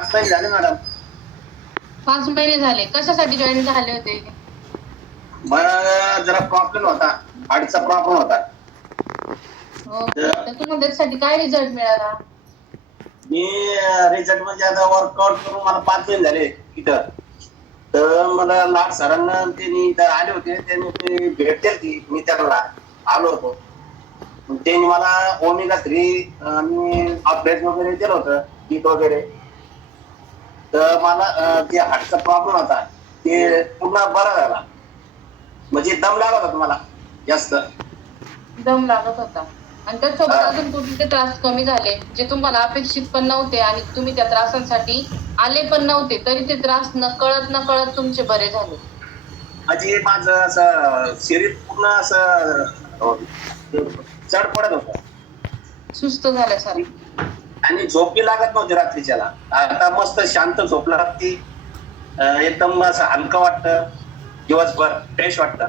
5 महिने झाले मॅडम. 5 महिने झाले. कशासाठी जॉईन झाले होते? मला जरा प्रॉब्लेम होता, हार्टचा प्रॉब्लेम होता. ओके. तर तुम्हाला त्यासाठी काय रिझल्ट मिळाला? मी रिझल्ट म्हणजे आता वर्कआउट करून मला 5 महिने झाले इथं. तर मला लाड सरांना त्यांनी इथं आले होते, त्यांनी ते भेट दिली, मी त्यांना आलो होतो. मग त्यांनी मला ओमेगा 3 आणि अपडेट वगैरे दिलं होतं, किट वगैरे. तर मला जे हार्टचा प्रॉब्लेम होता ते पूर्ण बरा झाला. म्हणजे दम लागत होता मला जास्त. दम लागत होता. आणि त्यासोबत अजून कुठले त्रास कमी झाले जे तुम्हाला अपेक्षित पण नव्हते आणि तुम्ही त्या त्रासांसाठी आले पण नव्हते, तरी ते त्रास नकळत तुमचे बरे झाले? म्हणजे माझं असं शरीर पूर्ण असं चढ पडत होतं. सुस्त झाल्यासारखं. आणि झोपी लागत नव्हती रात्रीच्याला. आता मस्त शांत झोप लागती. एकदम असं हलकं वाटतं, दिवसभर फ्रेश वाटतं.